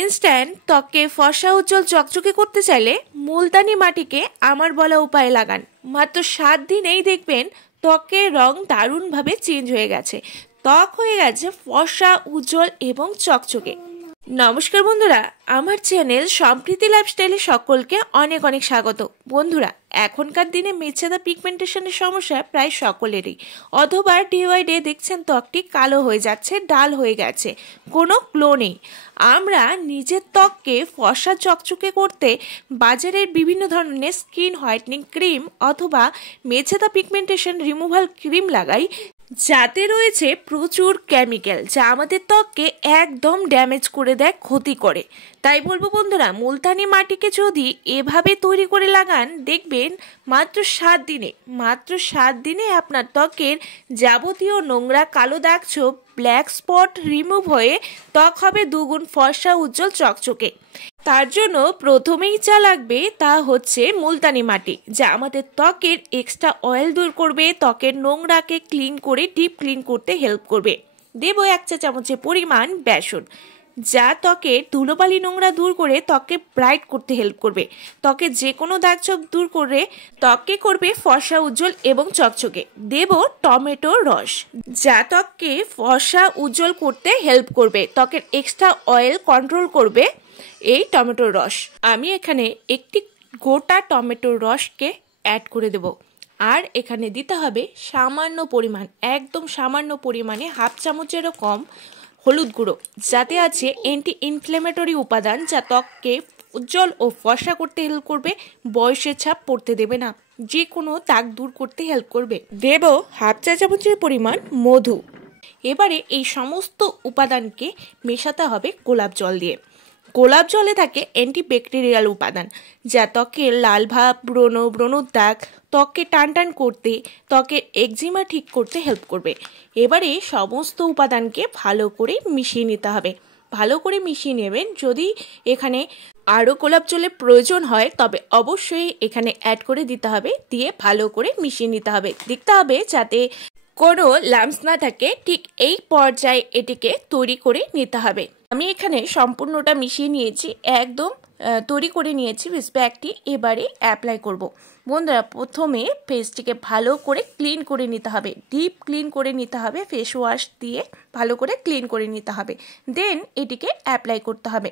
Instant ত্বকে ফর্সা উজ্জ্বল চকচকে করতে চাইলে মুলতানি মাটিকে আমার বলা উপায়ে লাগান। মাত্র 7 দিনেই দেখবেন ত্বকের রং দারুণভাবে চেঞ্জ হয়ে গেছে। ত্বক হয়ে গেছে ফর্সা উজ্জ্বল এবং চকচকে। নমস্কার বন্ধুরা, আমার চ্যানেল সম্প্রীতি লাইফস্টাইলে সকলকে অনেক অনেক স্বাগত। বন্ধুরা, এখনকার দিনে মেচেদা পিগমেন্টেশনের সমস্যা প্রায় সকলেরই, অথবা ডে বাই ডে দেখছেন ত্বকটি কালো হয়ে যাচ্ছে, ডাল হয়ে গেছে, কোনো গ্লো নেই। আমরা নিজের ত্বককে ফর্সা চকচকে করতে বাজারের বিভিন্ন ধরনের স্কিন হোয়াইটনিং ক্রিম অথবা মেচেদা পিগমেন্টেশন রিমুভাল ক্রিম লাগাই, যাতে রয়েছে প্রচুর কেমিক্যাল, যা আমাদের ত্বককে একদম ড্যামেজ করে দেয়, ক্ষতি করে। তাই বলবো বন্ধুরা, মুলতানি মাটিকে যদি এভাবে তৈরি করে লাগান, দেখবেন মাত্র 7 দিনে আপনার ত্বকের যাবতীয় নোংরা, কালো দাগ ছোপ, ব্ল্যাক স্পট রিমুভ হয়ে ত্বক হবে দুগুণ ফর্সা উজ্জ্বল চকচকে। তার জন্য প্রথমেই যা লাগবে তা হচ্ছে মুলতানি মাটি, যা আমাদের ত্বকের এক্সট্রা অয়েল দূর করবে, ত্বকের নোংরাকে ক্লিন করে ডিপ ক্লিন করতে হেল্প করবে। দেব 1 চা চামচের পরিমাণ বেসন, যা ত্বকের ধুলোবালি নোংরা দূর করে ত্বককে ব্রাইট করতে হেল্প করবে, ত্বকের যে কোনো দাগ ছোপ দূর করে ত্বককে করবে ফর্সা উজ্জ্বল এবং চকচকে। দেব টমেটোর রস, যা ত্বককে ফর্সা উজ্জ্বল করতে হেল্প করবে, ত্বকের এক্সট্রা অয়েল কন্ট্রোল করবে এই টমেটোর রস। আমি এখানে একটি গোটা টমেটোর রসকে অ্যাড করে দেব। আর এখানে দিতে হবে সামান্য পরিমাণ, একদম সামান্য পরিমাণে, 1/2 চামচেরও কম হলুদ গুঁড়ো, যাতে আছে অ্যান্টি ইনফ্লেমেটরি উপাদান, যা ত্বককে উজ্জ্বল ও ফর্সা করতে হেল্প করবে, বয়সের ছাপ পড়তে দেবে না, যে কোনো দাগ দূর করতে হেল্প করবে। দেব 1/2 চা চামচের পরিমাণ মধু। এবারে এই সমস্ত উপাদানকে মেশাতে হবে গোলাপ জল দিয়ে। গোলাপ জলে থাকে অ্যান্টিব্যাকটেরিয়াল উপাদান, যা ত্বকের লাল ভাব, ব্রণর দাগ, ত্বককে টান করতে, ত্বকের একজিমা ঠিক করতে হেল্প করবে। এবারে সমস্ত উপাদানকে ভালো করে মিশিয়ে নিতে হবে। ভালো করে মিশিয়ে নেবেন। যদি এখানে আরও গোলাপ জলের প্রয়োজন হয়, তবে অবশ্যই এখানে অ্যাড করে দিতে হবে। দিয়ে ভালো করে মিশিয়ে নিতে হবে। দেখতে হবে যাতে কোনো লাম্পস না থাকে, ঠিক এই পর্যায়ে এটিকে তৈরি করে নিতে হবে। আমি এখানে সম্পূর্ণটা মিশিয়ে নিয়েছি, একদম তৈরি করে নিয়েছি ফেস প্যাকটি। এবারে অ্যাপ্লাই করব। বন্ধুরা, প্রথমে ফেসটিকে ভালো করে ক্লিন করে নিতে হবে, ডিপ ক্লিন করে নিতে হবে, ফেস ওয়াশ দিয়ে ভালো করে ক্লিন করে নিতে হবে। দেন এটিকে অ্যাপ্লাই করতে হবে।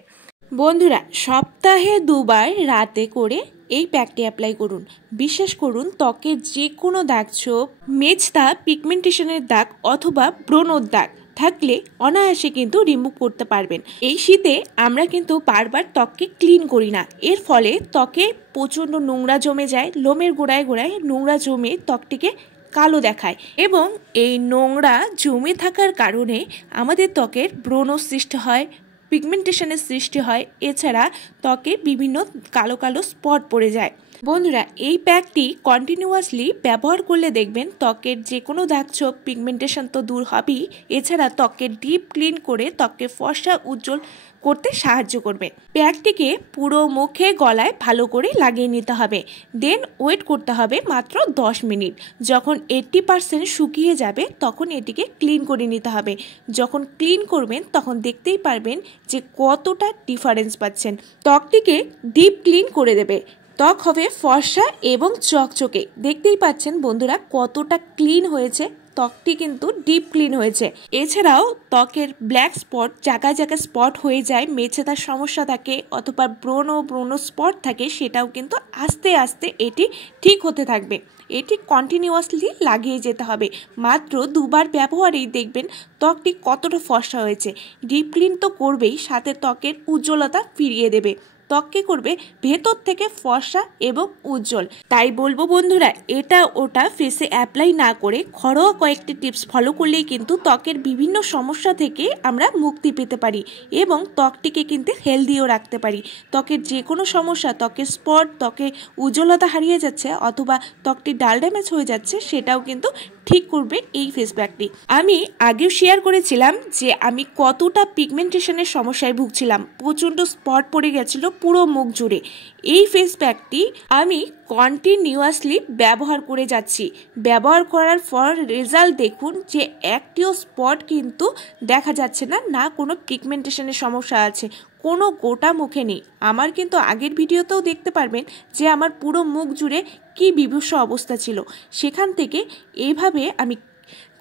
বন্ধুরা, সপ্তাহে 2 বার রাতে করে এই প্যাকটি অ্যাপ্লাই করুন। বিশ্বাস করুন, ত্বকের যে কোনো দাগ ছোপ, মেচদা পিগমেন্টেশনের দাগ অথবা ব্রণর দাগ থাকলে অনায়াসে কিন্তু রিমুভ করতে পারবেন। এই শীতে আমরা কিন্তু বারবার ত্বককে ক্লিন করি না, এর ফলে ত্বকে প্রচণ্ড নোংরা জমে যায়, লোমের গোড়ায় গোড়ায় নোংরা জমে ত্বকটিকে কালো দেখায়, এবং এই নোংরা জমে থাকার কারণে আমাদের ত্বকের ব্রণ সৃষ্টি হয়, পিগমেন্টেশনের সৃষ্টি হয়, এছাড়া ত্বকে বিভিন্ন কালো কালো স্পট পড়ে যায়। বন্ধুরা, এই প্যাকটি কন্টিনিউয়াসলি ব্যবহার করলে দেখবেন ত্বকের যে কোনো দাগ ছোপ, পিগমেন্টেশন তো দূর হবেই, এছাড়া ত্বককে ডিপ ক্লিন করে ত্বককে ফর্সা উজ্জ্বল করতে সাহায্য করবে। প্যাকটিকে পুরো মুখে, গলায় ভালো করে লাগিয়ে নিতে হবে। দেন ওয়েট করতে হবে মাত্র 10 মিনিট। যখন 80% শুকিয়ে যাবে, তখন এটিকে ক্লিন করে নিতে হবে। যখন ক্লিন করবেন, তখন দেখতেই পারবেন যে কতটা ডিফারেন্স পাচ্ছেন। ত্বকটিকে ডিপ ক্লিন করে দেবে, ত্বক হবে ফর্সা এবং চকচকে। দেখতেই পাচ্ছেন বন্ধুরা কতটা ক্লিন হয়েছে, ত্বকটি কিন্তু ডিপ ক্লিন হয়েছে। এছাড়াও ত্বকের ব্ল্যাক স্পট, জায়গায় জায়গায় স্পট হয়ে যায়, মেচেদার সমস্যা থাকে অথবা ব্রণ স্পট থাকে, সেটাও কিন্তু আস্তে আস্তে এটি ঠিক হতে থাকবে। এটি কন্টিনিউয়াসলি লাগিয়ে যেতে হবে। মাত্র 2 বার ব্যবহারেই দেখবেন ত্বকটি কতটা ফর্সা হয়েছে। ডিপ ক্লিন তো করবেই, সাথে ত্বকের উজ্জ্বলতা ফিরিয়ে দেবে, ত্বককে করবে ভেতর থেকে ফর্সা এবং উজ্জ্বল। তাই বলবো বন্ধুরা, এটা ওটা ফেসে অ্যাপ্লাই না করে ঘরোয়া কয়েকটি টিপস ফলো করলেই কিন্তু ত্বকের বিভিন্ন সমস্যা থেকে আমরা মুক্তি পেতে পারি এবং ত্বকটিকে কিন্তু হেলদিও রাখতে পারি। ত্বকের যে কোনো সমস্যা, ত্বকের স্পট, ত্বকে উজ্জ্বলতা হারিয়ে যাচ্ছে অথবা ত্বকটি ডাল ড্যামেজ হয়ে যাচ্ছে, সেটাও কিন্তু ঠিক করবে এই ফেস প্যাকটি। আমি আগেও শেয়ার করেছিলাম যে আমি কতটা পিগমেন্টেশনের সমস্যায় ভুগছিলাম, প্রচণ্ড স্পট পড়ে গেছিল পুরো মুখ জুড়ে। এই ফেস প্যাকটি আমি কন্টিনিউয়াসলি ব্যবহার করে যাচ্ছি। ব্যবহার করার পর রেজাল্ট দেখুন যে একটিও স্পট কিন্তু দেখা যাচ্ছে না, না কোনো পিগমেন্টেশনের সমস্যা আছে, কোনো গোটা মুখে নেই। আমার কিন্তু আগের ভিডিওতেও দেখতে পারবেন যে আমার পুরো মুখ জুড়ে কি বিভৎস অবস্থা ছিল। সেখান থেকে এইভাবে আমি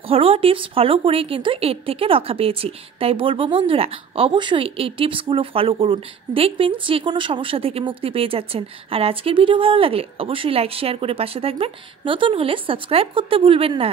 ঘরোয়া টিপস ফলো করে কিন্তু এর থেকে রক্ষা পেয়েছি। তাই বলবো বন্ধুরা, অবশ্যই এই টিপসগুলো ফলো করুন, দেখবেন যে কোনো সমস্যা থেকে মুক্তি পেয়ে যাচ্ছেন। আর আজকের ভিডিও ভালো লাগলে অবশ্যই লাইক শেয়ার করে পাশে থাকবেন, নতুন হলে সাবস্ক্রাইব করতে ভুলবেন না।